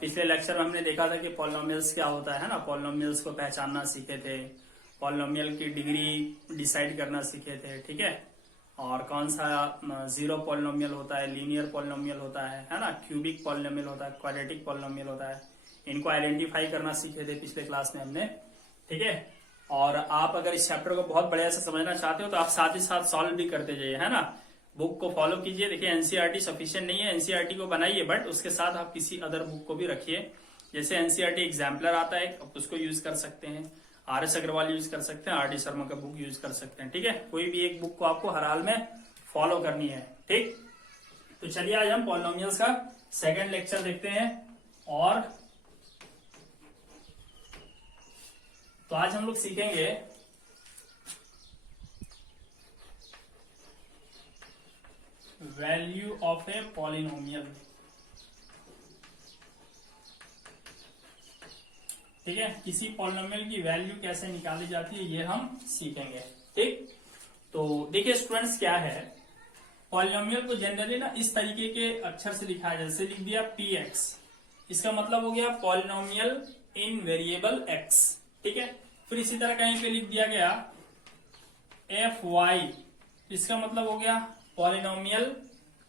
पिछले लेक्चर में हमने देखा था कि पॉलिनोमियल्स क्या होता है ना, पॉलिनोमियल्स को पहचानना सीखे थे, पॉलिनोमियल की डिग्री डिसाइड करना सीखे थे, ठीक है। और कौन सा जीरो पॉलिनोमियल होता है, लीनियर पॉलिनोमियल होता है ना, क्यूबिक पॉलिनोमियल होता है, क्वाड्रेटिक पॉलिनोमियल होता है, इनको आइडेंटिफाई करना सीखे थे पिछले क्लास में हमने, ठीक है। और आप अगर इस चैप्टर को बहुत बढ़िया से समझना चाहते हो तो आप साथ ही साथ सॉल्व भी करते जाइए, है ना। बुक को फॉलो कीजिए। देखिए एनसीईआरटी सफिशिएंट नहीं है, एनसीईआरटी को बनाइए, बट उसके साथ आप किसी अदर बुक को भी रखिए। जैसे एनसीईआरटी एग्जाम्पलर आता है, आप उसको यूज कर सकते हैं, आर.एस. अग्रवाल यूज कर सकते हैं, आर.डी. शर्मा का बुक यूज कर सकते हैं, ठीक है। कोई भी एक बुक को आपको हर हाल में फॉलो करनी है, ठीक। तो चलिए आज हम पॉलिनोमियल्स का सेकंड लेक्चर देखते हैं। और तो आज हम लोग सीखेंगे वैल्यू ऑफ ए पॉलिनोमियल, ठीक है। किसी पॉलिनोमियल की वैल्यू कैसे निकाली जाती है ये हम सीखेंगे, ठीक। तो देखिए स्टूडेंट्स, क्या है, पॉलिनोमियल को जनरली ना इस तरीके के अक्षर से लिखा है। जैसे लिख दिया px, इसका मतलब हो गया पॉलिनोमियल इन वेरिएबल x, ठीक है। फिर इसी तरह कहीं पे लिख दिया गया fy, इसका मतलब हो गया पॉलिनोमियल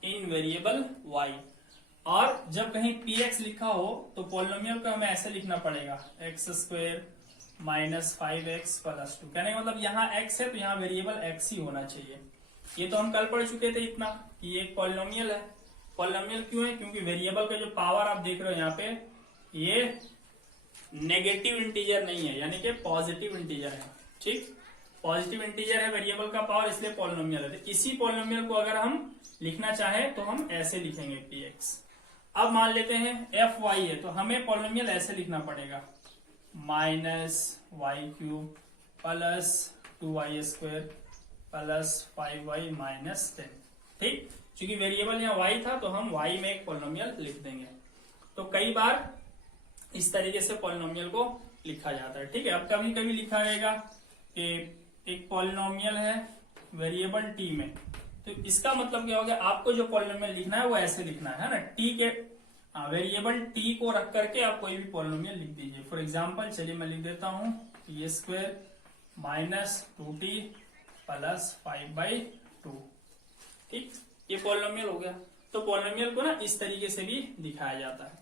इन वेरिएबल y। और जब कहीं px लिखा हो तो पॉलिनोमियल को हमें ऐसे लिखना पड़ेगा x² माइनस 5x प्लस 2। कहने का मतलब यहाँ x है तो यहाँ वेरिएबल x ही होना चाहिए। ये तो हम कल पढ़ चुके थे इतना कि ये एक पॉलिनोमियल है। पॉलिनोमियल क्यों है? क्योंकि वेरिएबल का जो पावर आप देख रहे हो यहाँ पे, ये नेगेटिव इंटीजर नहीं है, यानी कि पॉजिटिव इंटीजर है, ठीक। पॉजिटिव इंटीजर है वेरिएबल का पावर, इसलिए पॉलिनोमियल है। तो इसी पॉलिनोमियल को अगर हम लिखना चाहें तो हम ऐसे लिखेंगे px। अब मान लेते हैं fy है तो हमें पॉलिनोमियल ऐसे लिखना पड़ेगा minus y³ plus 2y² plus 5y minus 10, ठीक। क्योंकि वेरिएबल यहाँ y था तो हम y में एक पॉलिनोमियल लिख देंगे। तो कई बार इस तरीके से पॉलिनोमियल को लिखा जाता है, ठीक है। अब कभी कभी लिखा जाएगा कि एक पॉलिनोमियल है वेरिएबल t में, तो इसका मतलब क्या हो गया, आपको जो पॉलिनोमियल लिखना है वो ऐसे लिखना है ना, t के वेरिएबल t को रख करके आप कोई भी पॉलिनोमियल लिख दीजिए। फॉर एग्जांपल चलिए मैं लिख देता हूं p² माइनस 2t प्लस 5/2, ठीक। ये पॉलिनोमियल हो गया। तो पॉलिनोमियल को ना इस तरीके से भी दिखाया जाता है।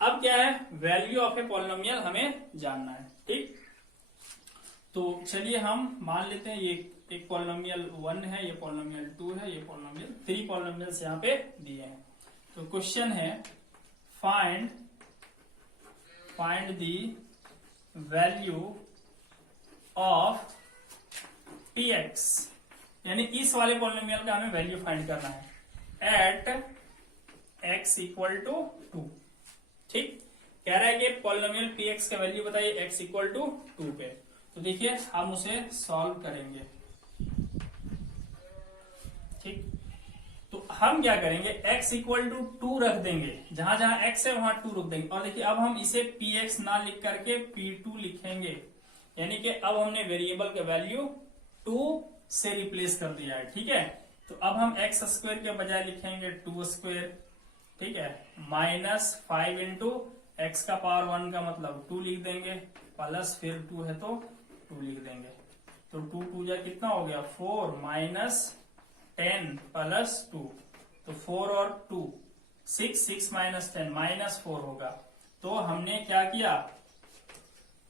अब क्या है, वैल्यू ऑफ ए पॉलिनोमियल हमें जानना है, ठीक। तो चलिए हम मान लेते हैं ये एक पॉलिनोमियल 1 है, ये पॉलिनोमियल 2 है, ये पॉलिनोमियल 3 पॉलिनोमियल्स यहाँ पे दिए हैं। तो क्वेश्चन है find the value of px, यानी इस वाले पॉलिनोमियल का हमें वैल्यू फाइंड करना है एट x इक्वल टू 2, ठीक। कह रहा है कि पॉलिनोमियल px का वैल्यू बताइए x इक्वल टू 2 पे। तो देखिए हम उसे सॉल्व करेंगे, ठीक। तो हम क्या करेंगे, x इक्वल टू 2 रख देंगे, जहां जहां x है वहां 2 रख देंगे। और देखिए अब हम इसे px ना लिख करके p2 लिखेंगे, यानी कि अब हमने वेरिएबल का वैल्यू 2 से रिप्लेस कर दिया है, ठीक है। तो अब हम x² के बजाय लिखेंगे 2², ठीक है, माइनस 5 इंटू x का पावर 1 का मतलब 2 लिख देंगे, प्लस फिर 2 है तो 2 लिख देंगे। तो 2 2 जा कितना हो गया 4 माइनस 10 प्लस 2, तो 4 और 2 6, 6 माइनस 10 माइनस 4 होगा। तो हमने क्या किया,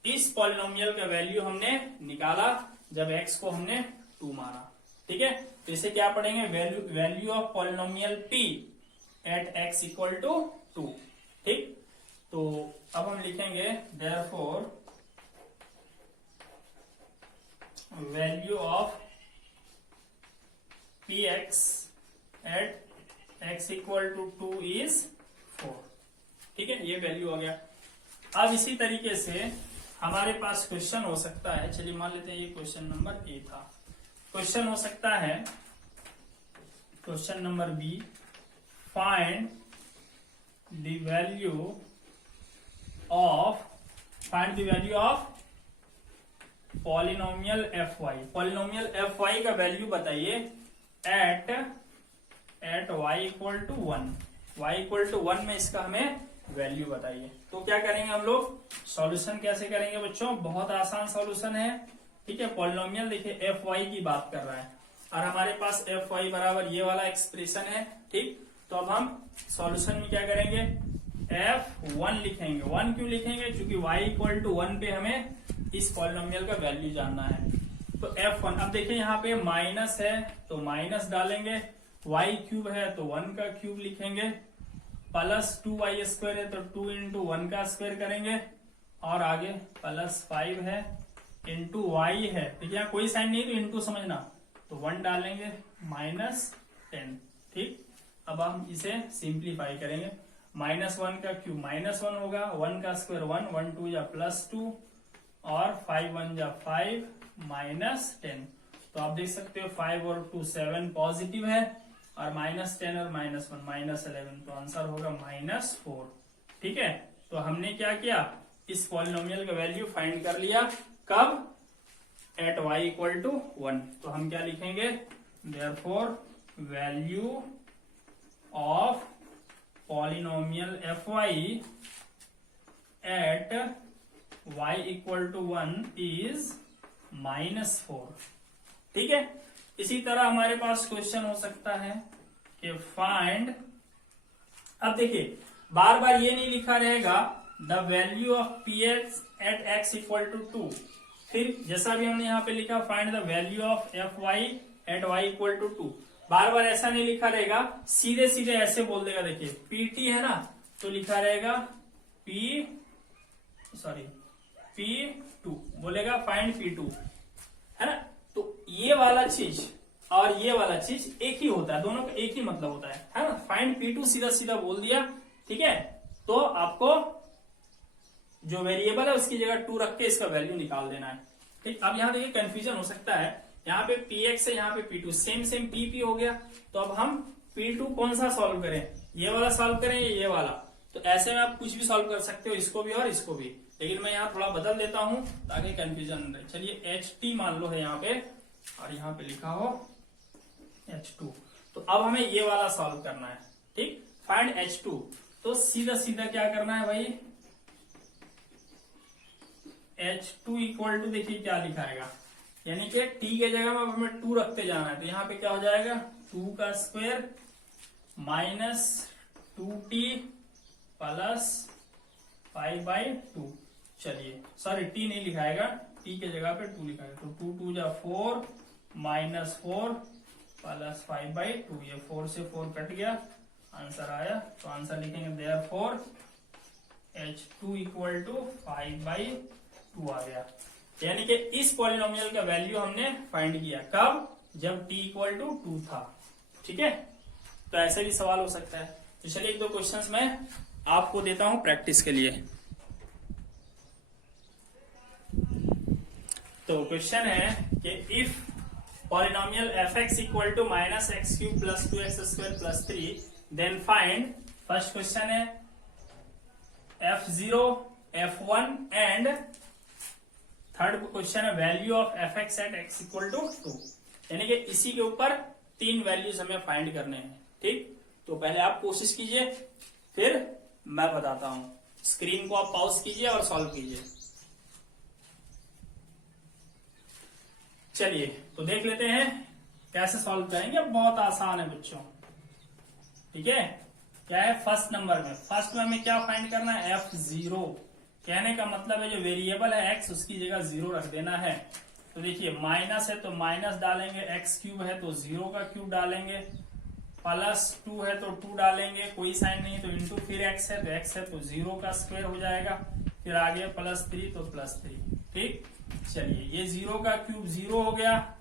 इस पॉलिनोमियल का वैल्यू हमने निकाला जब x को हमने 2 माना, ठीक है। तो इसे क्या पढ़ेंगे, value of polynomial p at x equal to 2, ठीक। तो अब हम लिखेंगे therefore value of px at x equal to 2 is 4, ठीक है। ये वैल्यू आ गया। अब इसी तरीके से हमारे पास क्वेश्चन हो सकता है, चलिए मान लेते हैं ये क्वेश्चन नंबर ए था। क्वेश्चन हो सकता है question number B, find the value of polynomial fy। Polynomial fy का वैल्यू बताइए at y equal to 1। y equal to 1 में इसका हमें वैल्यू बताइए। तो क्या करेंगे हम लोग, सॉल्यूशन कैसे करेंगे बच्चों, बहुत आसान सॉल्यूशन है। ठीक है, पॉलिनोमियल देखिए एफ वाई की बात कर रहा है और हमारे पास एफ वाई बराबर ये वाला एक्सप्रेशन है। ठीक, तो अब हम सॉल्यूशन में क्या करेंगे, F1 लिखेंगे। 1 क्यों लिखेंगे, क्योंकि y इक्वल टू 1 पे हमें इस पॉलिनोमियल का वैल्यू जानना है। तो F1, अब देखिए यहाँ पे माइनस है तो माइनस डालेंगे, y क्यूब है तो 1 का क्यूब लिखेंगे, प्लस 2y स्क्वायर है तो 2 इंटू 1 का स्क्वायर करेंगे, और आगे प्लस 5 है इंटू y है। देखिए यहाँ कोई साइन नहीं तो इंटू समझना, तो 1 डालेंगे माइनस 10। ठीक, अब हम इसे सिंप्लीफाई करेंगे, -1 का क्यूब -1 होगा, 1 का स्क्वायर 1, 1 2 या +2 और 5 1 या 5 -10। तो आप देख सकते हो 5 और 2 7 पॉजिटिव है और -10 और -1 -11, तो आंसर होगा -4। ठीक है, तो हमने क्या किया, इस पॉलिनोमियल का वैल्यू फाइंड कर लिया। कब, एट y इक्वल टू 1। तो हम क्या लिखेंगे, therefore value of polynomial fy at y equal to 1 is -4। ठीक है, इसी तरह हमारे पास क्वेश्चन हो सकता है कि फाइंड, अब देखिए बार बार ये नहीं लिखा रहेगा the value of px at x equal to 2, फिर जैसा भी हमने यहाँ पे लिखा find the value of fy at y equal to 2, बार बार ऐसा नहीं लिखा रहेगा, सीधे सीधे ऐसे बोल देगा। देखिए pt है ना, तो लिखा रहेगा p2 बोलेगा फाइंड p2, है ना। तो ये वाला चीज और ये वाला चीज एक ही होता है, दोनों का एक ही मतलब होता है ना। फाइंड p2 सीधा सीधा बोल दिया, ठीक है, तो आपको जो वेरिएबल है उसकी जगह 2 रख के इसका वैल्यू निकाल देना है। ठीक, अब यहाँ देखिए कंफ्यूजन हो सकता है, यहाँ पे px है, यहाँ पे p2, सेम सेम p हो गया, तो अब हम p2 कौन सा सॉल्व करें, ये वाला सॉल्व करें या ये वाला। तो ऐसे में आप कुछ भी सॉल्व कर सकते हो, इसको भी और इसको भी, लेकिन मैं यहाँ थोड़ा बदल देता हूँ ताकि कंफ्यूजन न रहे। चलिए ht मान लो है यहाँ पे और यहाँ पे लिखा हो h2, तो अब हमें ये वाला सॉल्व करना है। ठीक, फाइंड h2, तो सीधा सीधा क्या करना है भाई, h2 इक्वल टू, देखिए क्या लिखाएगा, यानी कि t के जगह में हमें 2 रखते जाना है, तो यहाँ पे क्या हो जाएगा 2 का स्क्वायर माइनस 2t प्लस 5/2। चलिए सॉरी t नहीं लिखाएगा, t के जगह पे 2 लिखाएगा, तो 2 2 जा 4 माइनस 4 प्लस 5/2, ये 4 से 4 कट गया, आंसर आया। तो आंसर लिखेंगे देयरफॉर h2 इक्वल टू 5/2 आ गया, यानी कि इस पॉलिनोमियल का वैल्यू हमने फाइंड किया। कब, जब t इक्वल टू 2 था। ठीक है, तो ऐसे भी सवाल हो सकता है। तो चलिए एक दो क्वेश्चंस मैं आपको देता हूं प्रैक्टिस के लिए। तो क्वेश्चन है कि if polynomial fx equal to -x³ plus 2x² plus 3, then find, first question है f0, f1 and third question है value of fx at x equal to 2, यानी कि इसी के ऊपर 3 वैल्यूज हमें फाइंड करने हैं। ठीक, तो पहले आप कोशिश कीजिए, फिर मैं बताता हूं। स्क्रीन को आप पॉज कीजिए और सॉल्व कीजिए। चलिए तो देख लेते हैं कैसे सॉल्व करेंगे, बहुत आसान है बच्चों। ठीक है, क्या है फर्स्ट नंबर में, फर्स्ट में हमें क्या फाइंड करना है, f0, कहने का मतलब है जो वेरिएबल है x उसकी जगह 0 रख देना है। तो देखिए माइनस है तो माइनस डालेंगे, x³ है तो 0 का क्यूब डालेंगे, प्लस 2 है तो 2 डालेंगे, कोई साइन नहीं तो इंटू, फिर x है तो x है तो 0 का स्क्वायर हो जाएगा, फिर आगे +3 तो +3। ठीक, चलिए ये 0 का क्यूब 0 हो गया,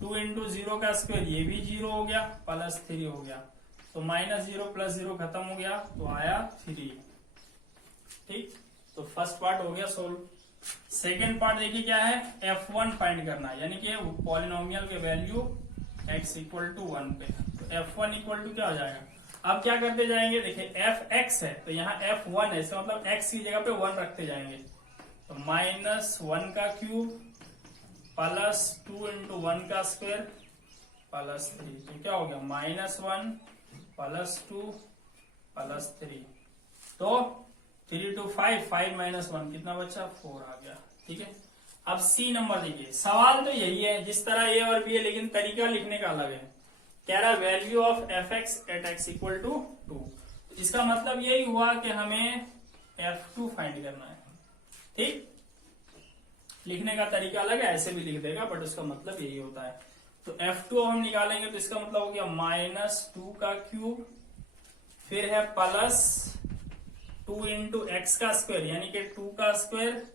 2 इंटू 0 का स्क्वायर ये भी 0 हो गया, +3 हो गया, तो -0 + 0 खत्म हो गया, तो आया 3। ठीक, तो फर्स्ट पार्ट हो गया सोल्व। सेकेंड पार्ट देखिए क्या है, f1 फाइंड करना है, यानी कि पॉलिनोमियल के वैल्यू x इक्वल टू 1 पे, तो f1 इक्वल टू क्या हो जाएगा, अब क्या करते जाएंगे, देखिए fx है तो यहाँ f1 है, इसका मतलब x की जगह पे 1 रखते जाएंगे, तो -1 का क्यूब प्लस 2 इंटू 1 का स्क्वायर प्लस 3, तो क्या हो गया -1 +2 +3। तो 3 2 5, 5 - 1 कितना बचा, 4 आ गया। ठीक है, अब सी नंबर देखिए, सवाल तो यही है जिस तरह ए और बी है, लेकिन तरीका लिखने का अलग है। कह रहा value of F X at X equal to 2। इसका मतलब यही हुआ कि हमें F2 फाइंड करना है। ठीक, लिखने का तरीका अलग है, ऐसे भी लिख देगा बट उसका मतलब यही होता है। तो F2 हम निकालेंगे तो इसका मतलब हो गया -2 का क्यूब, फिर है +2 इंटू एक्स का स्क्वायर यानी कि 2 का स्क्वायर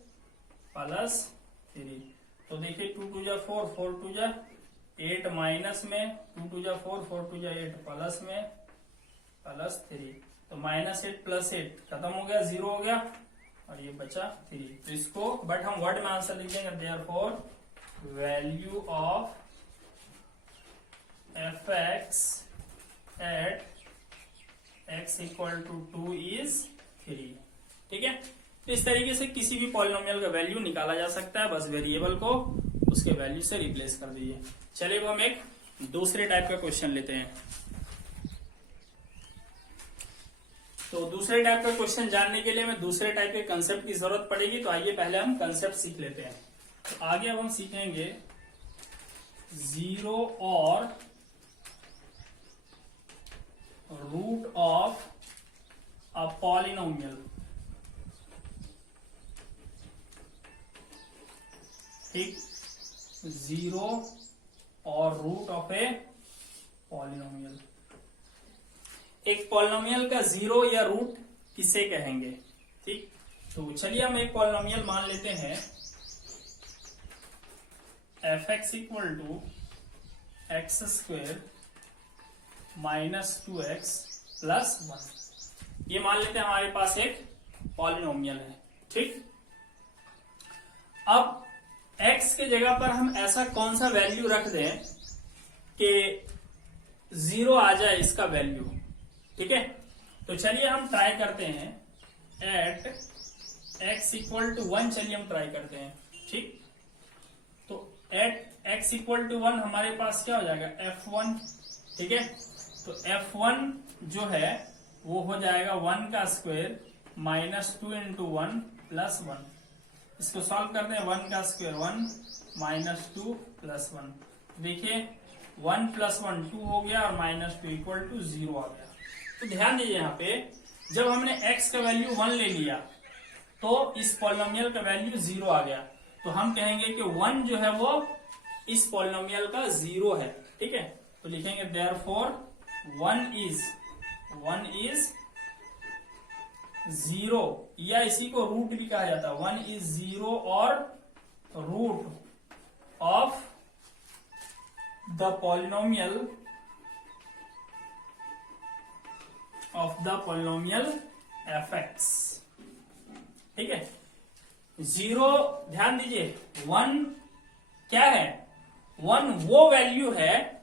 +3। तो देखिए 2 2 जा 4, 4 2 जा 8 माइनस में, 2 2 जा 4, 4 2 जा 8 प्लस में +3। तो -8 + 8 खत्म हो गया, 0 हो गया और ये बचा 3। तो इसको बट हम वर्ड में आंसर लिख देंगे, therefore value of F X at X equal to 2 is 3। ठीक है, तो इस तरीके से किसी भी पॉलिनोमियल का वैल्यू निकाला जा सकता है, बस वेरिएबल को उसके वैल्यू से रिप्लेस कर दीजिए। चलिए वो हम एक दूसरे टाइप का क्वेश्चन लेते हैं। तो दूसरे टाइप का क्वेश्चन जानने के लिए हमें दूसरे टाइप के कंसेप्ट की जरूरत पड़ेगी, तो आइए पहले हम कंसेप्ट सीख लेते हैं। तो आगे अब हम सीखेंगे 0 और रूट ऑफ अ पॉलिनोमियल। ठीक, 0 और रूट ऑफ ए पॉलिनोमियल। एक पॉलिनोमियल का 0 या रूट किसे कहेंगे। ठीक, तो चलिए हम एक पॉलिनोमियल मान लेते हैं F X equal to X square -2x + 1। ये मान लेते हैं हमारे पास एक पॉलिनोमियल है। ठीक, अब x के जगह पर हम ऐसा कौन सा वैल्यू रख दें कि 0 आ जाए इसका वैल्यू। ठीक है, तो चलिए हम ट्राई करते हैं एट x इक्वल टू 1। चलिए हम ट्राई करते हैं। ठीक, तो एट x इक्वल टू 1 हमारे पास क्या हो जाएगा, f1। ठीक है, तो f1 जो है वो हो जाएगा 1 का स्क्वायर -2 इंटू 1 + 1। इसको सॉल्व करते हैं, 1 का स्क्वायर 1 -2 + 1। देखिए 1 + 1 2 हो गया और -2 इक्वल टू 0 आ गया। तो ध्यान दीजिए यहाँ पे जब हमने x का वैल्यू 1 ले लिया तो इस पॉलिनोमियल का वैल्यू 0 आ गया, तो हम कहेंगे कि 1 जो है वो इस पॉलिनोमियल का 0 है। ठीक है, तो लिखेंगे देयरफॉर 1 इज 0, या इसी को रूट भी कहा जाता है। 1 इज 0 और root of the polynomial F X. ठीक है, 0 ध्यान दीजिए 1 क्या है, 1 वो वैल्यू है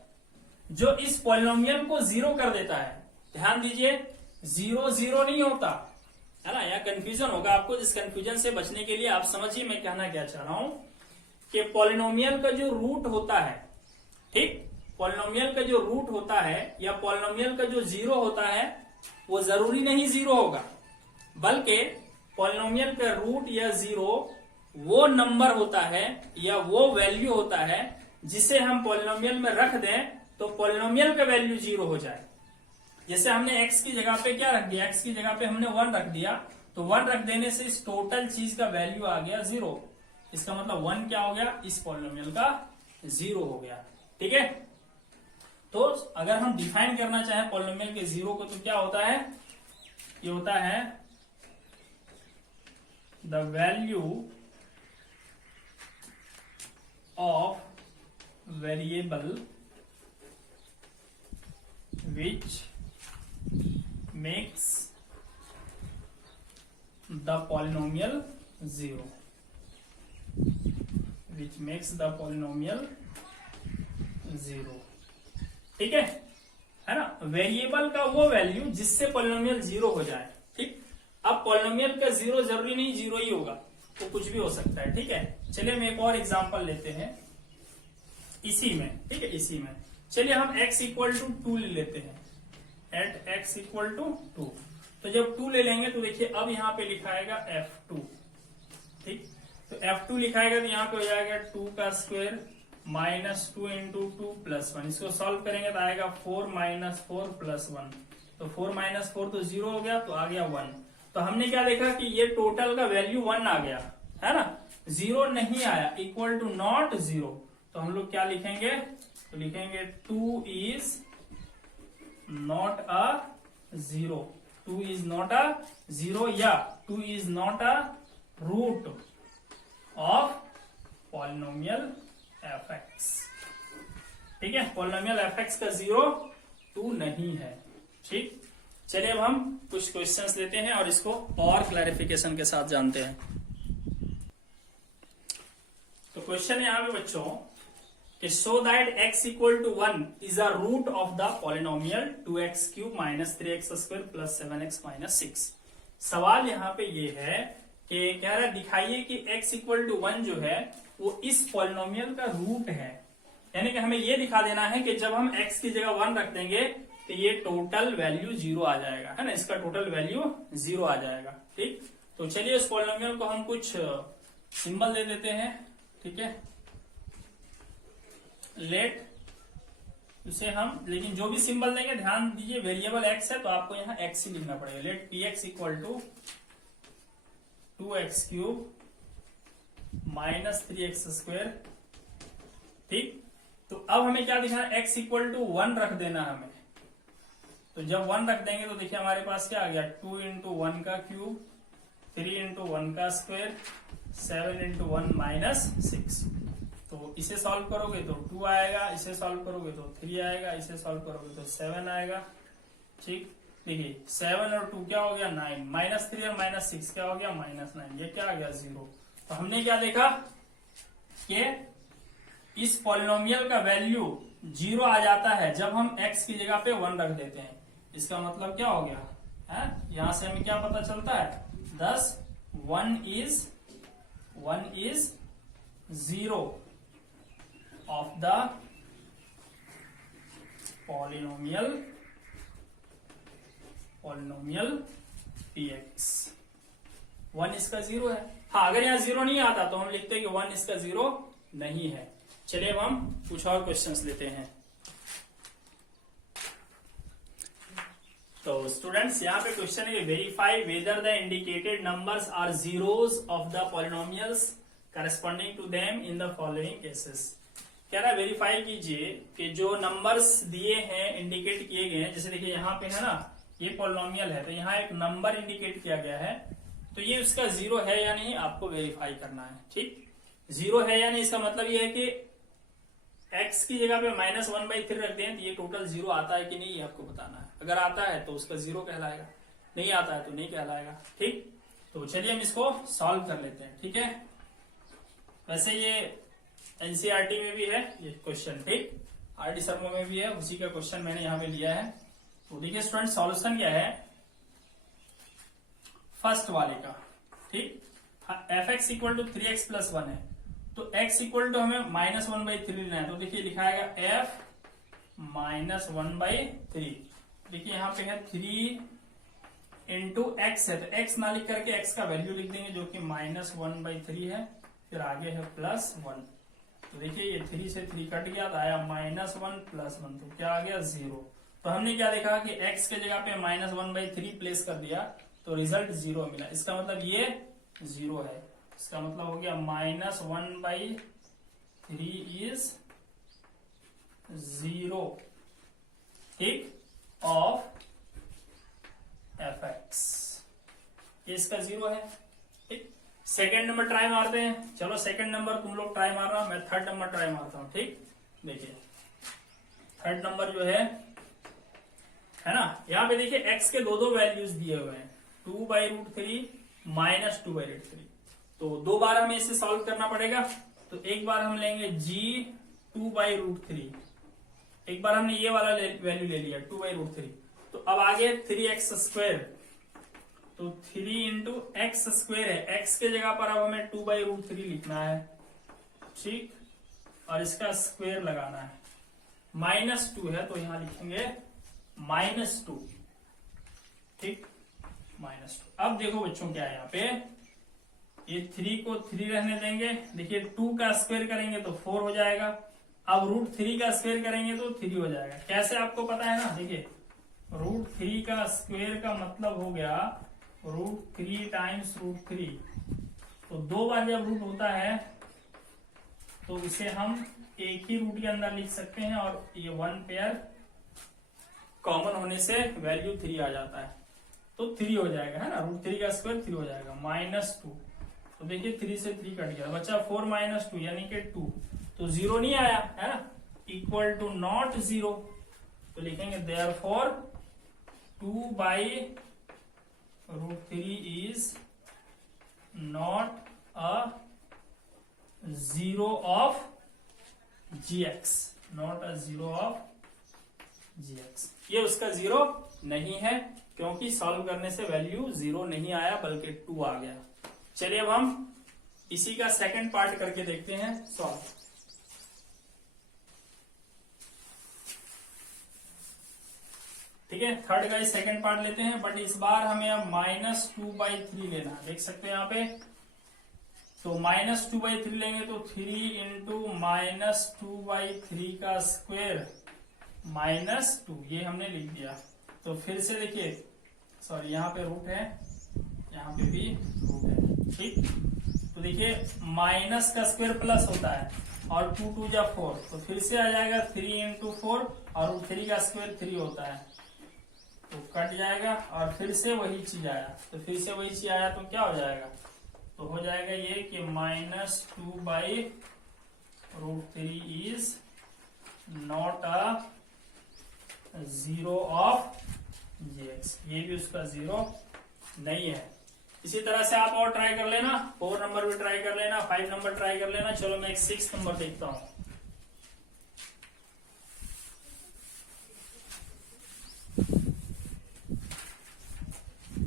जो इस पॉलिनोमियल को 0 कर देता है। ध्यान दीजिए 0 0 नहीं होता है ना, यहाँ कंफ्यूजन होगा आपको। जिस कंफ्यूजन से बचने के लिए आप समझिए मैं कहना क्या चाह रहा हूं कि पॉलिनोमियल का जो रूट होता है, ठीक, पॉलिनोमियल का जो रूट होता है या पॉलिनोमियल का जो 0 होता है वो जरूरी नहीं 0 होगा, बल्कि पॉलिनोमियल का रूट या 0 वो नंबर होता है या वो वैल्यू होता है जिसे हम पॉलिनोमियल में रख दें तो पॉलिनोमियल का वैल्यू 0 हो जाए। जैसे हमने x की जगह पे क्या रख दिया, x की जगह पे हमने 1 रख दिया, तो 1 रख देने से इस टोटल चीज का वैल्यू आ गया 0। इसका मतलब 1 क्या हो गया, इस पॉलिनोमियल का 0 हो गया। ठीक है, तो अगर हम डिफाइन करना चाहें पॉलिनोमियल के 0 को तो क्या होता है, ये होता है the value of variable which makes the polynomial 0, which makes the polynomial 0। ठीक है ना, वेरिएबल का वो वैल्यू जिससे पॉलिनोमियल 0 हो जाए। ठीक, अब पॉलिनोमियल का 0 जरूरी नहीं 0 ही होगा, तो कुछ भी हो सकता है। ठीक है, चलिए हम एक और एग्जांपल लेते हैं इसी में। ठीक है, इसी में चलिए हम x इक्वल टू 2 ले लेते हैं। एट x इक्वल टू 2, तो जब 2 ले लेंगे तो देखिए अब यहाँ पे लिखाएगा F2, ठीक। तो F2 लिखाएगा तो यहाँ पे हो जाएगा 2 का स्क्वायर माइनस 2 इंटू 2 प्लस 1। इसको सॉल्व करेंगे तो आएगा 4 माइनस 4 प्लस 1। तो 4 माइनस 4 तो 0 हो गया, तो आ गया 1। तो हमने क्या देखा कि ये टोटल का वैल्यू 1 आ गया, है ना, 0 नहीं आया, इक्वल टू नॉट 0। तो हम लोग क्या लिखेंगे, तो लिखेंगे 2 is not a 0, 2 is not a 0, या 2 is not a root of polynomial fx। ठीक है, पॉलिनोमियल fx का 0 2 नहीं है, ठीक। चलिए अब हम कुछ क्वेश्चंस लेते हैं और इसको और क्लैरिफिकेशन के साथ जानते हैं। तो क्वेश्चन है यहाँ पे बच्चों कि show that x equal to 1 is a root of the polynomial 2x cube minus 3x square plus 7x minus 6। सवाल यहाँ पे ये है कि कह रहा है दिखाइए कि x इक्वल टू 1 जो है वो इस पॉलिनोमियल का रूट है, यानी कि हमें ये दिखा देना है कि जब हम x की जगह 1 रख देंगे तो ये टोटल वैल्यू 0 आ जाएगा, है ना, इसका टोटल वैल्यू 0 आ जाएगा, ठीक। तो चलिए इस पॉलिनोमियल को हम कुछ सिंबल दे देते हैं, ठीक है। लेट उसे हम, लेकिन जो भी सिंबल देंगे ध्यान दीजिए वेरिएबल x है तो आपको यहाँ x ही लिखना पड़ेगा। Let px equal to 2x cube minus 3x square, ठीक। तो अब हमें क्या दिखना है, x इक्वल टू 1 रख देना हमें। तो जब 1 रख देंगे तो देखिए हमारे पास क्या आ गया, 2 इंटू 1 का क्यूब, 3 इंटू 1 का स्क्वायर, 7 इंटू 1 माइनस 6। तो इसे सॉल्व करोगे तो 2 आएगा, इसे सॉल्व करोगे तो 3 आएगा, इसे सॉल्व करोगे तो 7 आएगा, ठीक। देखिए 7 और 2 क्या हो गया 9, माइनस 3 और माइनस 6 क्या हो गया माइनस 9, ये क्या आ गया 0। तो हमने क्या देखा कि इस पॉलिनोमियल का वैल्यू 0 आ जाता है जब हम x की जगह पे 1 रख देते हैं। इसका मतलब क्या हो गया है, यहां से हमें क्या पता चलता है, 10 1 is 0 of the polynomial px। 1 इसका 0 है। हाँ, अगर यहाँ 0 नहीं आता तो हम लिखते हैं कि 1 इसका 0 नहीं है। चलिए अब हम कुछ और क्वेश्चंस लेते हैं। तो स्टूडेंट्स यहाँ पे क्वेश्चन है, verify whether the indicated numbers are zeros of the polynomials corresponding to them in the following cases. कह रहा है वेरीफाई कीजिए कि जो नंबर्स दिए हैं, इंडिकेट किए गए हैं, जैसे देखिए यहाँ पे है ना, ये पॉलिनोमियल है तो यहाँ एक नंबर इंडिकेट किया गया है, तो ये उसका 0 है या नहीं आपको वेरीफाई करना है, ठीक। 0 है या नहीं इसका मतलब ये है कि x की जगह पे -1/3 रख दें तो ये टोटल 0 आता है कि नहीं, ये आपको बताना है। अगर आता है तो उसका 0 कहलाएगा, नहीं आता है तो नहीं कहलाएगा, ठीक। तो चलिए हम इसको सॉल्व कर लेते हैं, ठीक है। वैसे ये एनसीईआरटी में भी है ये क्वेश्चन, ठीक, आरडी शर्मा में भी है, उसी का क्वेश्चन मैंने यहाँ पे लिया है। तो देखिए स्टूडेंट सॉल्यूशन क्या है फर्स्ट वाले का, ठीक। fx equal to 3x plus 1 है, तो x इक्वल टू हमें -1/3 लेना है। तो देखिए लिखाएगा f -1/3। देखिए यहाँ पे है 3 इंटू x है, तो x ना लिख करके x का वैल्यू लिख देंगे जो कि -1/3 है, फिर आगे है +1। तो देखिए ये 3 से 3 कट गया तो आया -1 + 1, तो क्या आ गया 0। तो हमने क्या देखा कि x के जगह पे -1/3 प्लेस कर दिया तो रिजल्ट 0 मिला। इसका मतलब ये 0 है, इसका मतलब हो गया -1/3 इज 0, ठीक, ऑफ fx। ये इसका 0 है, ठीक। सेकेंड नंबर ट्राई मारते हैं। चलो सेकेंड नंबर तुम लोग ट्राई मार रहा, मैं थर्ड नंबर ट्राई मारता हूं, ठीक। देखिए थर्ड नंबर जो है ना, यहाँ पे देखिए x के दो वैल्यूज दिए हुए हैं, 2/√3 -2/√3। तो 2 बार हमें इसे सॉल्व करना पड़ेगा। तो एक बार हम लेंगे g 2/√3, एक बार हमने ये वाला वैल्यू ले लिया 2/√3। तो अब आगे 3x स्क्वायर, तो 3 इंटू एक्स स्क्वायर है, x के जगह पर अब हमें 2/√3 लिखना है, ठीक, और इसका स्क्वायर लगाना है। -2 है तो यहां लिखेंगे -2, ठीक। -2। अब देखो बच्चों क्या है यहाँ पे, ये 3 को 3 रहने देंगे। देखिए 2 का स्क्वायर करेंगे तो 4 हो जाएगा। अब √3 का स्क्वायर करेंगे तो 3 हो जाएगा। कैसे आपको पता है ना, देखिए √3 का स्क्वायर का मतलब हो गया √3 टाइम्स √3। तो 2 बार जब रूट होता है तो इसे हम एक ही रूट के अंदर लिख सकते हैं, और ये 1 पेयर कॉमन होने से वैल्यू 3 आ जाता है, तो 3 हो जाएगा, है ना। √3 का स्क्वायर 3 हो जाएगा। -2, तो देखिए 3 से 3 कट गया, बचा 4 - 2 यानी कि 2। तो 0 नहीं आया, है ना, इक्वल टू नॉट 0। तो लिखेंगे therefore 2/√3 is not a 0 of gx, not a 0 of gx। ये उसका 0 नहीं है, क्योंकि सॉल्व करने से वैल्यू 0 नहीं आया बल्कि 2 आ गया। चलिए अब हम इसी का सेकंड पार्ट करके देखते हैं सॉल्व। ठीक है, थर्ड का सेकंड पार्ट लेते हैं, बट इस बार हमें अब -2/3 लेना है। देख सकते हैं यहाँ पे, तो -2/3 लेंगे तो 3 इंटू -2/3 का स्क्वायर -2, ये हमने लिख दिया। तो फिर से देखिए, सॉरी यहाँ पे रूट है, यहाँ पे भी रूट है, ठीक। तो देखिए माइनस का स्क्वायर प्लस होता है, और 2 2 जा 4, तो फिर से आ जाएगा 3 इंटू 4, और 3 का स्क्वायर 3 होता है, तो कट जाएगा, और फिर से वही चीज आया, तो फिर से वही चीज आया, तो क्या हो जाएगा, तो हो जाएगा ये कि -2/√3 is not a 0 of gx। ये भी उसका 0 नहीं है। इसी तरह से आप और ट्राई कर लेना, 4 नंबर भी ट्राई कर लेना, 5 नंबर ट्राई कर लेना। चलो मैं एक 6 नंबर देखता हूं।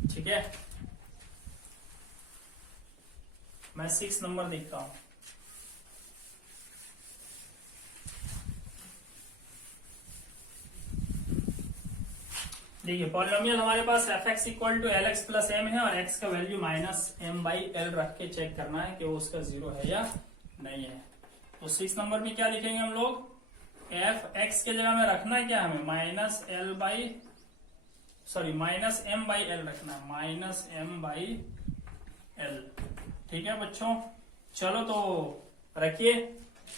ठीक है, मैं 6 नंबर देखता हूं। देखिए पॉलिनोमियल हमारे पास f(x = lx + m) है, और x का वैल्यू -m/l रख के चेक करना है कि वो उसका 0 है या नहीं है। तो 6 नंबर में क्या लिखेंगे हम लोग, f(x) के जगह में रखना है क्या हमें, -m/l रखना है, -m/l। ठीक है बच्चों, चलो तो रखिए,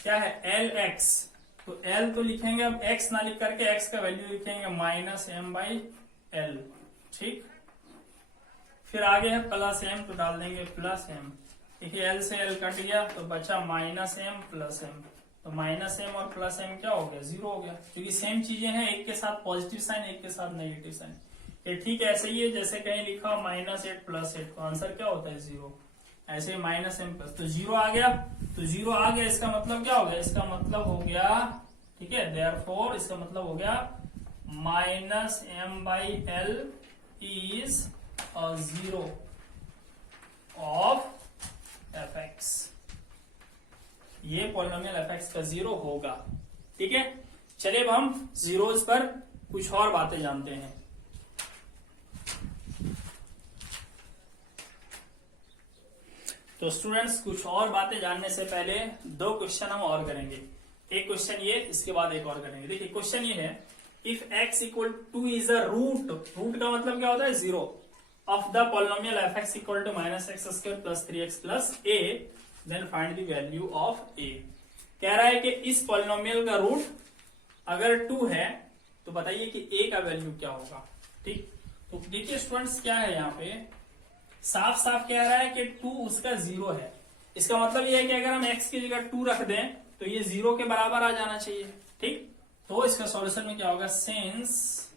क्या है lx, तो l तो लिखेंगे, अब x ना लिख करके x का वैल्यू लिखेंगे -m/l, ठीक। फिर आगे है +m, तो डाल देंगे +m। देखिए l से l कट गया, तो बचा -m +m, तो -m और +m क्या हो गया, 0 हो गया, क्योंकि सेम चीजें हैं, एक के साथ पॉजिटिव साइन, एक के साथ नेगेटिव साइन। ये ठीक ऐसे ही है जैसे कहीं लिखा हो -8 +8, तो आंसर क्या होता है, 0। ऐसे -m+, तो 0 आ गया, तो 0 आ गया, इसका मतलब क्या हो गया, इसका मतलब हो गया, ठीक है, देयरफॉर इसका मतलब हो गया -m/l is a 0 of f(x)। ये पॉलिनोमियल f(x) का 0 होगा। ठीक है, चलिए अब हम जीरोस पर कुछ और बातें जानते हैं। तो स्टूडेंट्स, कुछ और बातें जानने से पहले 2 क्वेश्चन हम और करेंगे। एक क्वेश्चन ये, इसके बाद एक और करेंगे। देखिए क्वेश्चन ये है, if x = 2 is a root का मतलब क्या होता है, 0 of the polynomial f(x) = -x² + 3x + a, then find the value of a। कह रहा है कि इस पॉलिनोमियल का रूट अगर 2 है तो बताइए कि a का वैल्यू क्या होगा। ठीक, तो देखिए स्टूडेंट्स, क्या है यहाँ पे साफ साफ कह रहा है कि 2 उसका 0 है। इसका मतलब ये है कि अगर हम x की जगह 2 रख दें तो ये 0 के बराबर आ जाना चाहिए। ठीक, तो इसका सॉल्यूशन में क्या होगा, since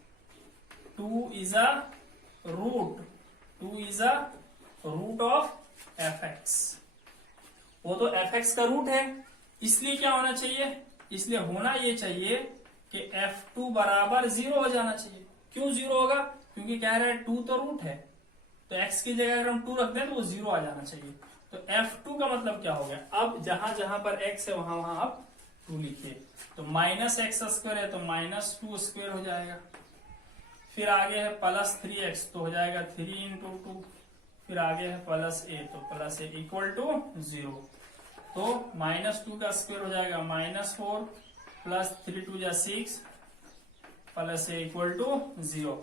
2 is a root of f(x), वो तो f(x) का रूट है, इसलिए क्या होना चाहिए, इसलिए होना ये चाहिए कि f2 बराबर 0 हो जाना चाहिए। क्यों 0 होगा, क्योंकि कह रहा है 2 तो रूट है, तो x की जगह अगर हम 2 रख दें तो वो 0 आ जाना चाहिए। तो f2 का मतलब क्या हो गया, अब जहां जहां पर x है वहां वहां आप 2 लिखिए, तो -x² है तो -2² हो जाएगा। फिर आगे है प्लस 3x तो हो जाएगा 3 इंटू 2, फिर आगे है प्लस a तो प्लस a इक्वल टू 0। तो -2 का स्क्वायर हो जाएगा -4 प्लस 3 2 जा 6 प्लस a इक्वल टू 0।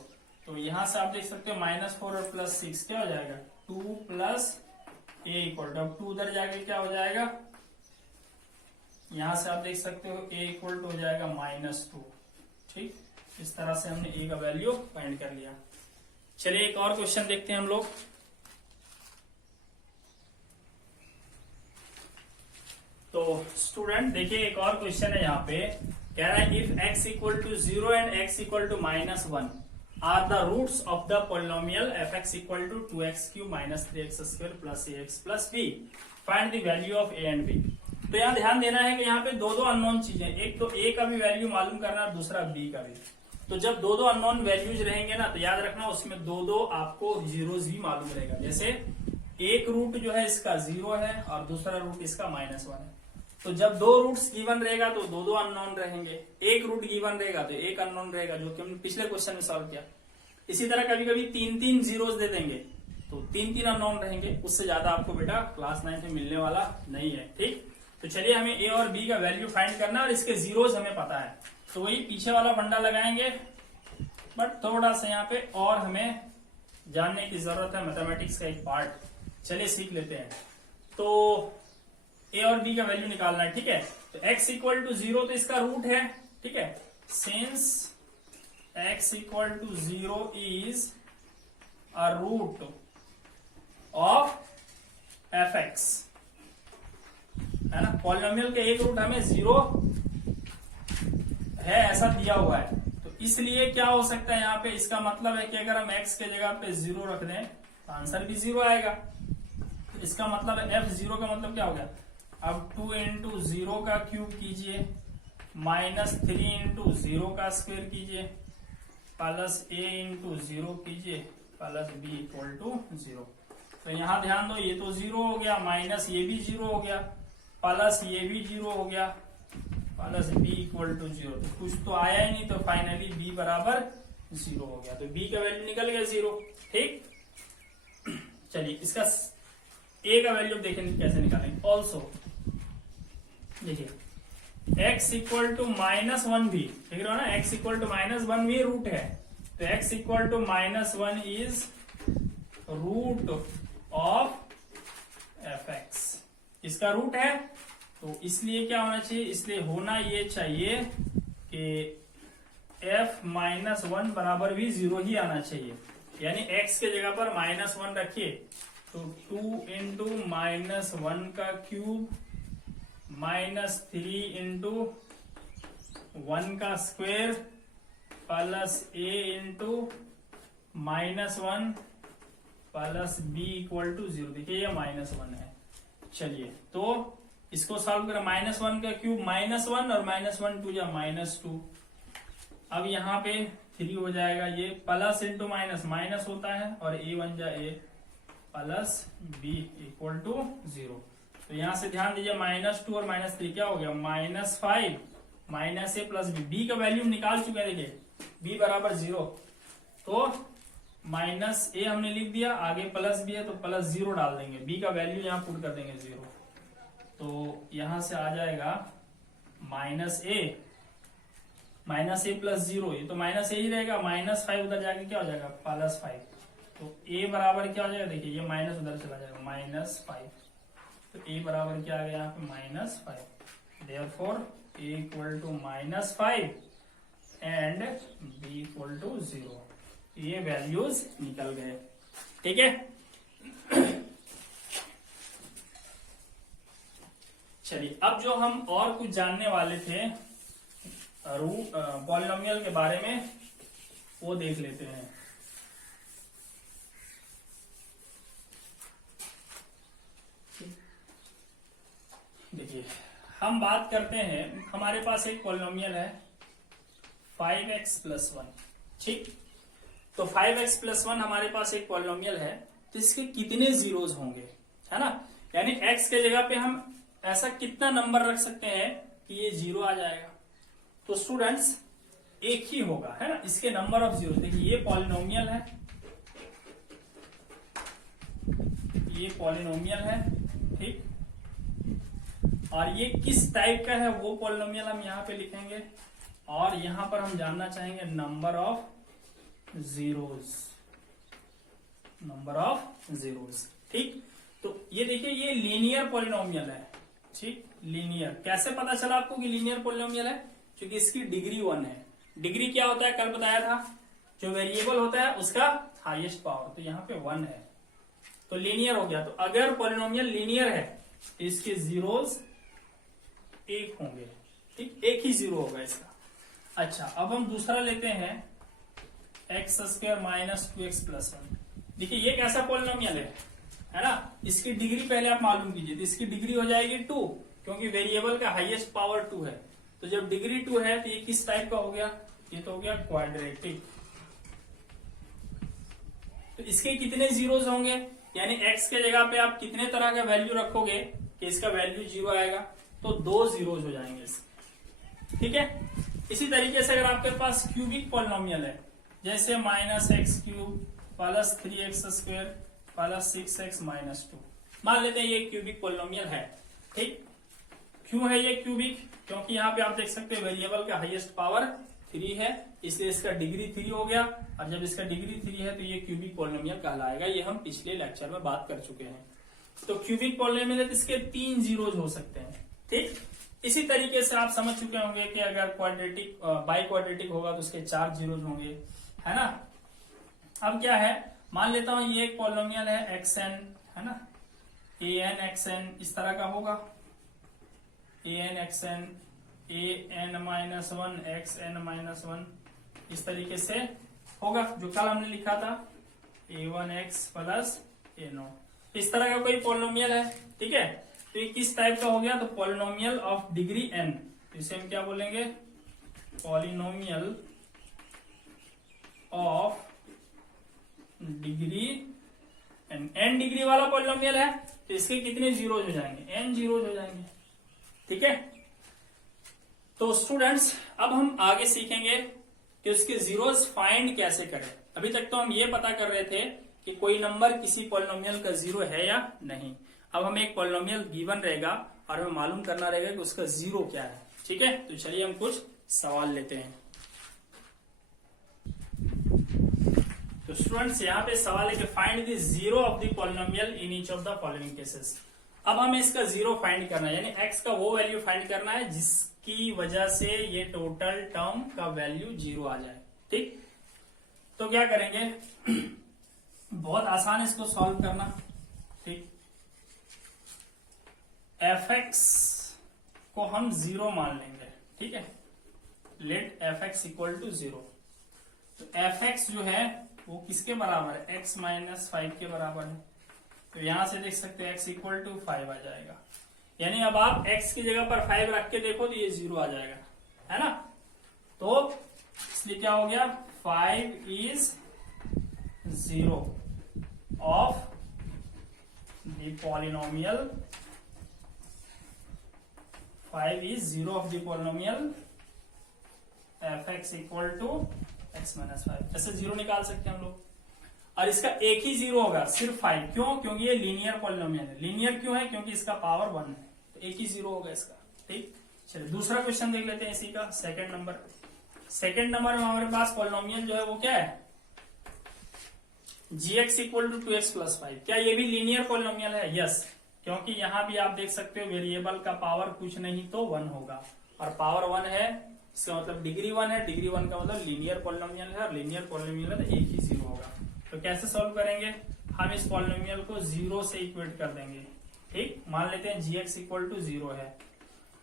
तो यहां से आप देख सकते हो -4 और प्लस 6 क्या हो जाएगा 2 प्लस a इक्वल टू, अब 2 उधर जाके क्या हो जाएगा, यहां से आप देख सकते हो a इक्वल टू हो जाएगा -2। ठीक, इस तरह से हमने a का वैल्यू फाइंड कर लिया। चलिए एक और क्वेश्चन देखते हैं हम लोग। तो स्टूडेंट देखिए एक और क्वेश्चन है यहाँ पे, कह रहा है if x equal to 0 and x equal to -1 are the roots of the polynomial fx equal to 2x³ - 3x² plus ax plus b, find the value of a and b। तो यहाँ ध्यान देना है कि यहाँ पे दो अननोन चीजें, एक तो a का भी वैल्यू मालूम करना और दूसरा b का भी। तो जब दो अननोन वैल्यूज रहेंगे ना तो याद रखना उसमें दो आपको जीरोज भी मालूम रहेगा। जैसे एक रूट जो है इसका 0 है और दूसरा रूट इसका -1 है। तो जब दो रूट्स गिवन रहेगा तो दो अननोन रहेंगे, एक रूट गिवन रहेगा तो एक अननोन रहेगा, जो कि हमने पिछले क्वेश्चन में सॉल्व किया। इसी तरह कभी कभी 3 जीरोज दे देंगे तो 3 अननोन रहेंगे, उससे ज्यादा आपको बेटा क्लास 9 में मिलने वाला नहीं है। ठीक, तो चलिए हमें a और b का वैल्यू फाइंड करना है और इसके जीरोज हमें पता है, तो वही पीछे वाला फंडा लगाएंगे, बट थोड़ा सा यहाँ पे और हमें जानने की जरूरत है, मैथमेटिक्स का एक पार्ट। चलिए सीख लेते हैं। तो a और b का वैल्यू निकालना है, ठीक है। तो x इक्वल टू 0 तो इसका रूट है, ठीक है। Since x equal to 0 is a root of fx, है ना। पॉलिनोमियल के एक रूट हमें 0 है ऐसा दिया हुआ है, तो इसलिए क्या हो सकता है यहाँ पे, इसका मतलब है कि अगर हम x के जगह पे 0 रख दें तो आंसर भी 0 आएगा। इसका मतलब है f0 का मतलब क्या हो गया, अब 2 इंटू 0 का क्यूब कीजिए -3 इंटू 0 का स्क्वायर कीजिए प्लस a इंटू 0 कीजिए प्लस b इक्वल टू 0। तो यहां ध्यान दो, ये तो 0 हो गया, माइनस ये भी 0 हो गया, प्लस ये भी 0 हो गया, प्लस b इक्वल टू 0। तो कुछ तो आया ही नहीं, तो फाइनली b बराबर 0 हो गया, तो b का वैल्यू निकल गया 0। ठीक, चलिए इसका a का वैल्यू देखेंगे कैसे निकालेंगे। ऑल्सो देखिए x इक्वल टू -1 भी देख रहे हो ना, x इक्वल टू -1 भी रूट है, तो x equal to -1 is root of fx, इसका रूट है, तो इसलिए क्या होना चाहिए, इसलिए होना ये चाहिए कि f-1 बराबर भी 0 ही आना चाहिए, यानी x के जगह पर -1 रखिए तो 2 इंटू -1 का क्यूब -3 इंटू 1 का square plus a into -1 plus b equal to 0। देखिए ये -1 है। चलिए तो इसको सॉल्व करें, -1 का क्यूब -1 और -1 2 या -2। अब यहाँ पे 3 हो जाएगा, ये प्लस इंटू माइनस माइनस होता है और a बन जाए a plus b equal to 0। तो यहां से ध्यान दीजिए -2 और -3 क्या हो गया, -5 माइनस a प्लस b का वैल्यू निकाल चुके हैं। देखिए b बराबर 0, तो -a हमने लिख दिया, आगे प्लस b है तो प्लस 0 डाल देंगे, b का वैल्यू यहाँ पुट कर देंगे 0। तो यहां से आ जाएगा -a प्लस 0, ये तो -a ही रहेगा, -5 उधर जाके क्या हो जाएगा +5, तो a बराबर क्या हो जाएगा, देखिए ये माइनस उधर चला जाएगा -5, तो a बराबर क्या आ गया यहाँ पे -5। Therefore a equal to -5 and b equal to 0, ये वैल्यूज निकल गए। ठीक है, चलिए अब जो हम और कुछ जानने वाले थे पॉलिनोमियल के बारे में वो देख लेते हैं। देखिए हम बात करते हैं, हमारे पास एक पॉलिनोमियल है 5x + 1। ठीक, तो 5x + 1 हमारे पास एक पॉलिनोमियल है, तो इसके कितने जीरोज होंगे, है ना। यानी x के जगह पे हम ऐसा कितना नंबर रख सकते हैं कि ये 0 आ जाएगा। तो स्टूडेंट्स एक ही होगा, है ना, इसके नंबर ऑफ जीरो। देखिए ये पॉलिनोमियल है, ये पॉलिनोमियल है, ठीक, और ये किस टाइप का है वो पॉलिनोमियल हम यहाँ पे लिखेंगे, और यहां पर हम जानना चाहेंगे number of zeros, number of zeros, ठीक। तो ये देखिए ये लीनियर पॉलिनोमियल है, ठीक, लीनियर। कैसे पता चला आपको कि लीनियर पॉलिनोमियल है? क्योंकि इसकी डिग्री 1 है। डिग्री क्या होता है, कल बताया था, जो वेरिएबल होता है उसका हाईएस्ट पावर, तो यहाँ पे 1 है, तो लीनियर हो गया। तो अगर पॉलिनोमियल लीनियर है तो इसके जीरोस एक होंगे, ठीक, एक ही जीरो होगा इसका। अच्छा, अब हम दूसरा लेते हैं x square minus 2x plus 1। देखिए ये कैसा पॉलिनोमियल है ना, इसकी डिग्री पहले आप मालूम कीजिए। तो इसकी डिग्री हो जाएगी 2, क्योंकि वेरिएबल का हाईएस्ट पावर 2 है। तो जब डिग्री 2 है तो ये किस टाइप का हो गया, ये तो हो गया क्वाड्रेटिक। तो इसके कितने जीरोस होंगे, यानी x के जगह पे आप कितने तरह का वैल्यू रखोगे कि इसका वैल्यू 0 आएगा, तो 2 जीरोस हो जाएंगे इसके, ठीक है। इसी तरीके से अगर आपके पास क्यूबिक पॉलिनोमियल है, जैसे -x³ plus 3x square plus 6x minus 2, मान लेते हैं ये क्यूबिक पॉलिनोमियल है, ठीक। क्यों है ये क्यूबिक, क्योंकि यहाँ पे आप देख सकते हैं वेरिएबल का हाईएस्ट पावर 3 है, इसलिए इसका डिग्री 3 हो गया, और जब इसका डिग्री 3 है तो ये क्यूबिक पॉलिनोमियल कहलाएगा। ये हम पिछले लेक्चर में बात कर चुके हैं। तो क्यूबिक पॉलिनोमियल है तो इसके 3 जीरोज हो सकते हैं, ठीक। इसी तरीके से आप समझ चुके होंगे कि अगर क्वाड्रेटिक बाई क्वाड्रेटिक होगा तो उसके 4 जीरोज होंगे, है ना। अब क्या है, मान लेता हूं ये एक पॉलिनोमियल है xn, है ना, an xn इस तरह का होगा, an xn an-1 xn-1 इस तरीके से होगा, जो कल हमने लिखा था a1x प्लस a0, इस तरह का कोई पॉलिनोमियल है, ठीक है। तो ये किस टाइप का हो गया, तो पॉलिनोमियल ऑफ डिग्री n, इसे हम क्या बोलेंगे, polynomial of degree n degree वाला पॉलिनोमियल है, तो इसके कितने जीरोज हो जाएंगे, n जीरोज हो जाएंगे, ठीक है। तो स्टूडेंट्स अब हम आगे सीखेंगे कि उसके जीरोज फाइंड कैसे करें। अभी तक तो हम ये पता कर रहे थे कि कोई नंबर किसी पॉलिनोमियल का जीरो है या नहीं। अब हमें एक पॉलिनोमियल गिवन रहेगा और हमें मालूम करना रहेगा कि उसका जीरो क्या है, ठीक है। तो चलिए हम कुछ सवाल लेते हैं। तो स्टूडेंट्स यहाँ पे सवाल है कि find the zero of the polynomial in each of the following cases. अब हमें इसका जीरो फाइंड करना है, यानी x का वो वैल्यू फाइंड करना है जिसकी वजह से ये टोटल टर्म का वैल्यू 0 आ जाए, ठीक। तो क्या करेंगे, बहुत आसान है इसको सॉल्व करना, ठीक। fx को हम 0 मान लेंगे, ठीक है, लेट fx इक्वल टू 0। तो fx जो है वो किसके बराबर है, x माइनस 5 के बराबर है। तो यहां से देख सकते हैं x इक्वल टू 5 आ जाएगा, यानी अब आप x की जगह पर 5 रख के देखो तो ये 0 आ जाएगा, है ना। तो इसलिए क्या हो गया, 5 is 0 of the polynomial, 5 is 0 of the polynomial fx equal to x minus 5। ऐसे 0 निकाल सकते हैं हम लोग, और इसका एक ही 0 होगा, सिर्फ 5। क्यों, क्योंकि ये लीनियर पॉलिनोमियल है। लीनियर क्यों है, क्योंकि इसका पावर 1 है, तो एक ही 0 होगा इसका, ठीक। चलिए दूसरा क्वेश्चन देख लेते हैं इसी का, सेकंड नंबर। सेकंड नंबर में हमारे पास पॉलिनोमियल जो है वो क्या है, gx equal to 2x plus 5। क्या ये भी लीनियर पॉलिनोमियल है, यस, क्योंकि यहां भी आप देख सकते हो वेरिएबल का पावर कुछ नहीं तो 1 होगा, और पावर 1 है, इसका मतलब डिग्री 1 है, डिग्री 1 का मतलब लीनियर पॉलिनोमियल है, और लीनियर पॉलिनोमियल है तो एक ही 0 होगा। तो कैसे सॉल्व करेंगे, हम इस पॉलिनोमियल को 0 से इक्वेट कर देंगे, ठीक। मान लेते हैं gx इक्वल टू 0 है,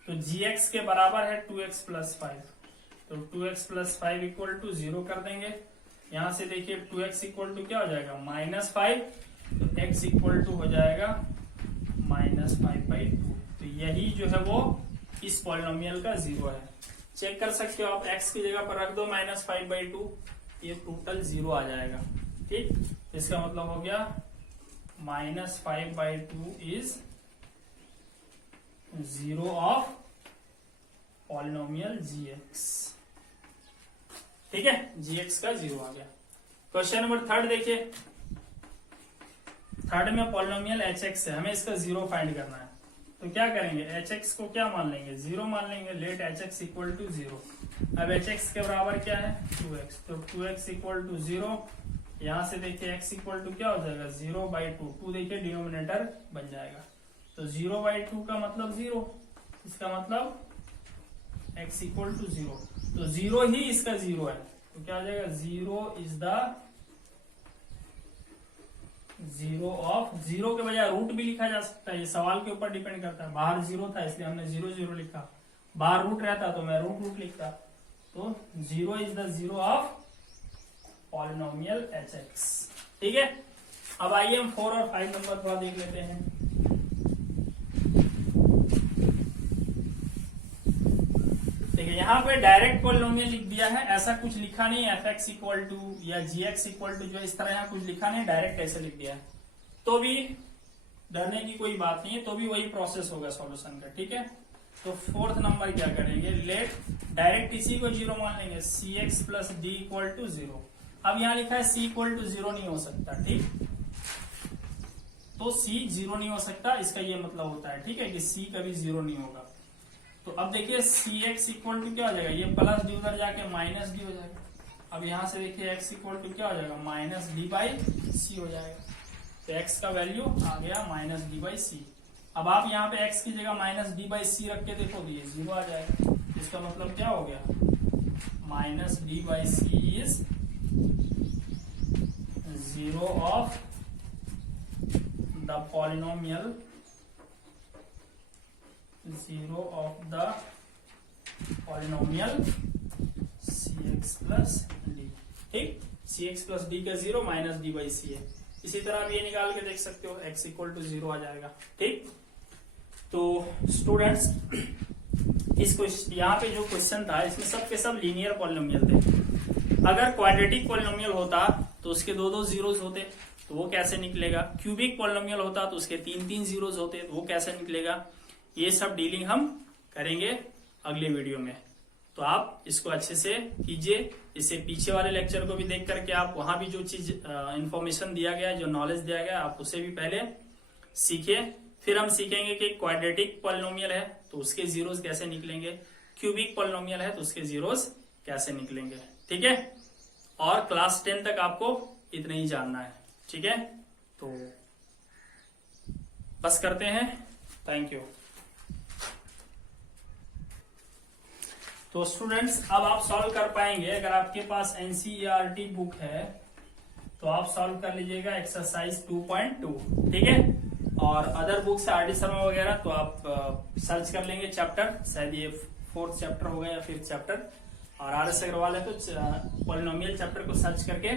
तो gx के बराबर है 2x प्लस 5, तो 2x प्लस 5 इक्वल टू 0 कर देंगे। यहां से देखिए 2x इक्वल टू क्या हो जाएगा, -5, तो x इक्वल टू हो जाएगा -5/2। तो यही जो है वो इस पॉलिनोमियल का 0 है। चेक कर सकते हो आप, x की जगह पर रख दो -5/2, ये टोटल 0 आ जाएगा, ठीक। इसका मतलब हो गया -5/2 इज 0 ऑफ पॉलिनोमियल gx। ठीक है, gx का 0 आ गया। क्वेश्चन नंबर 3 देखिए, थर्ड में पॉलिनोमियल hx है, हमें इसका 0 फाइंड करना है। तो क्या करेंगे, hx को क्या मान लेंगे, 0 मान लेंगे। Let hx equal to 0। अब hx के बराबर क्या है, 2x, तो 2x इक्वल टू 0। यहां से देखिए x इक्वल टू क्या हो जाएगा, 0/2। 2 देखिए डिनोमिनेटर बन जाएगा, तो 0/2 का मतलब 0, इसका मतलब x इक्वल टू 0। तो 0 ही इसका 0 है, तो क्या हो जाएगा, 0 इज द 0 ऑफ, 0 के बजाय रूट भी लिखा जा सकता है, ये सवाल के ऊपर डिपेंड करता है। बाहर 0 था इसलिए हमने 0 0 लिखा, बाहर रूट रहता तो मैं रूट रूट लिखता। तो 0 is the 0 of polynomial hx। ठीक है, अब आइए हम 4 और 5 नंबर थोड़ा देख लेते हैं। देखिए यहाँ पे डायरेक्ट पॉलिनोमियल लिख दिया है, ऐसा कुछ लिखा नहीं है fx इक्वल टू या gx इक्वल टू, जो इस तरह यहाँ कुछ लिखा नहीं, डायरेक्ट ऐसे लिख दिया है। तो भी डरने की कोई बात नहीं है, तो भी वही प्रोसेस होगा सॉल्यूशन का। ठीक है, तो 4th नंबर क्या करेंगे, लेट डायरेक्ट इसी को 0 मान लेंगे, cx plus D equal to 0। अब यहाँ लिखा है c इक्वल टू 0 नहीं हो सकता, ठीक, तो c 0 नहीं हो सकता, इसका ये मतलब होता है, ठीक है, कि c कभी 0 नहीं होगा। तो अब देखिए cx इक्वल टू क्या हो जाएगा, ये प्लस डी उधर जाके माइनस डी हो जाएगा। अब यहां से देखिए x इक्वल टू क्या हो जाएगा, माइनस डी बाई सी हो जाएगा। तो x का वैल्यू आ गया माइनस डी बाई सी। अब आप यहाँ पे x की जगह माइनस डी बाई सी रख के देखो तो ये 0 आ जाएगा। इसका मतलब क्या हो गया, minus D by C is 0 of the polynomial, 0 of the polynomial cx plus d। ठीक, cx plus d का 0 माइनस डी बाई सी है। इसी तरह आप ये निकाल के देख सकते हो, x इक्वल टू 0 आ जाएगा। ठीक, तो स्टूडेंट्स यहाँ पे जो क्वेश्चन था इसमें सब के सब लीनियर पॉलिनोमियल थे। अगर क्वाड्रेटिक पॉलिनोमियल होता तो उसके 2 जीरोज होते, तो वो कैसे निकलेगा। क्यूबिक पॉलिनोमियल होता तो उसके 3 जीरोज होते, तो वो कैसे निकलेगा। ये सब डीलिंग हम करेंगे अगले वीडियो में, तो आप इसको अच्छे से कीजिए। इसे पीछे वाले लेक्चर को भी देख करके आप वहां भी जो चीज इंफॉर्मेशन दिया गया है, जो नॉलेज दिया गया है, आप उसे भी पहले सीखिए। फिर हम सीखेंगे कि क्वाड्रेटिक पॉलिनोमियल है तो उसके जीरोस कैसे निकलेंगे, क्यूबिक पॉलिनोमियल है तो उसके जीरोस कैसे निकलेंगे। ठीक है, और क्लास 10 तक आपको इतना ही जानना है। ठीक है, तो बस करते हैं। Thank you. तो स्टूडेंट्स अब आप सॉल्व कर पाएंगे, अगर आपके पास एनसीईआरटी बुक है तो आप सॉल्व कर लीजिएगा एक्सरसाइज 2.2। ठीक है, और अदर बुक्स है आरडी शर्मा वगैरह, तो आप सर्च कर लेंगे चैप्टर, शायद ये 4th चैप्टर होगा या 5th चैप्टर। और RS अग्रवाल है तो पॉलिनोमियल चैप्टर को सर्च करके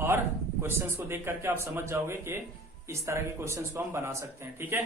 और क्वेश्चंस को देख करके आप समझ जाओगे कि इस तरह के क्वेश्चंस को हम बना सकते हैं। ठीक है।